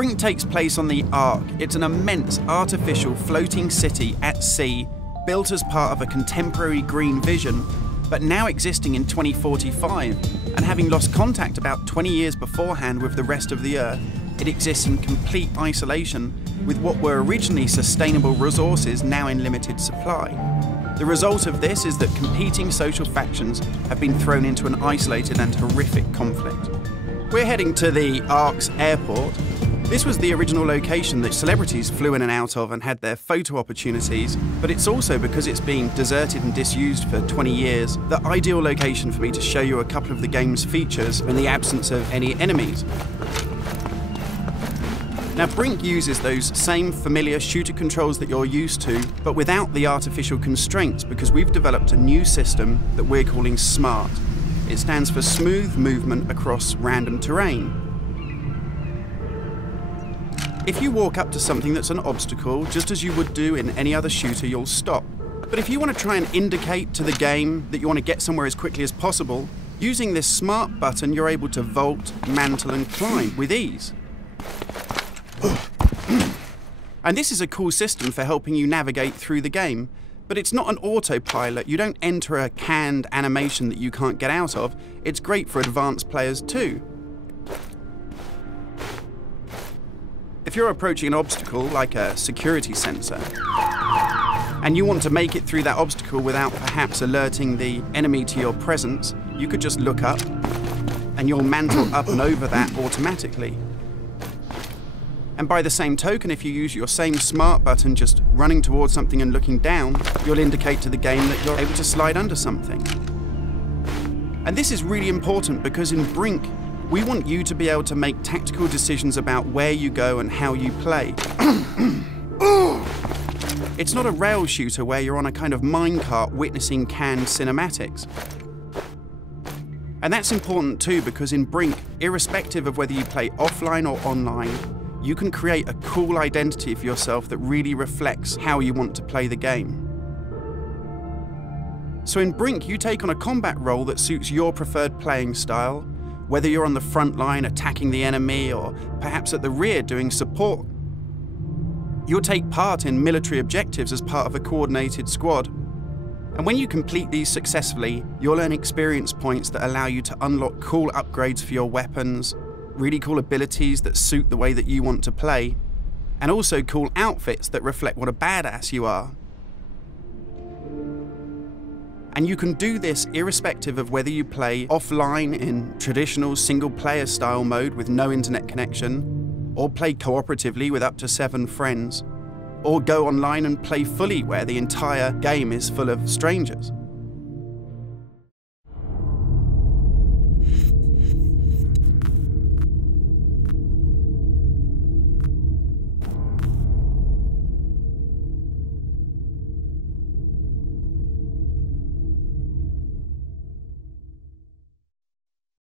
Brink takes place on the Ark. It's an immense artificial floating city at sea, built as part of a contemporary green vision, but now existing in 2045, and having lost contact about 20 years beforehand with the rest of the Earth, it exists in complete isolation with what were originally sustainable resources now in limited supply. The result of this is that competing social factions have been thrown into an isolated and horrific conflict. We're heading to the Ark's airport. This was the original location that celebrities flew in and out of and had their photo opportunities, but it's also, because it's been deserted and disused for 20 years, the ideal location for me to show you a couple of the game's features in the absence of any enemies. Now, Brink uses those same familiar shooter controls that you're used to, but without the artificial constraints, because we've developed a new system that we're calling SMART. It stands for Smooth Movement Across Random Terrain. If you walk up to something that's an obstacle, just as you would do in any other shooter, you'll stop. But if you want to try and indicate to the game that you want to get somewhere as quickly as possible, using this SMART button, you're able to vault, mantle, and climb with ease. And this is a cool system for helping you navigate through the game, but it's not an autopilot. You don't enter a canned animation that you can't get out of. It's great for advanced players too. If you're approaching an obstacle, like a security sensor, and you want to make it through that obstacle without perhaps alerting the enemy to your presence, you could just look up, and you'll mantle up and over that automatically. And by the same token, if you use your same SMART button just running towards something and looking down, you'll indicate to the game that you're able to slide under something. And this is really important because in Brink, we want you to be able to make tactical decisions about where you go and how you play. It's not a rail shooter where you're on a kind of minecart witnessing canned cinematics. And that's important too, because in Brink, irrespective of whether you play offline or online, you can create a cool identity for yourself that really reflects how you want to play the game. So in Brink, you take on a combat role that suits your preferred playing style, whether you're on the front line attacking the enemy or perhaps at the rear doing support. You'll take part in military objectives as part of a coordinated squad. And when you complete these successfully, you'll earn experience points that allow you to unlock cool upgrades for your weapons, really cool abilities that suit the way that you want to play, and also cool outfits that reflect what a badass you are. And you can do this irrespective of whether you play offline in traditional single-player style mode with no internet connection, or play cooperatively with up to 7 friends, or go online and play fully where the entire game is full of strangers.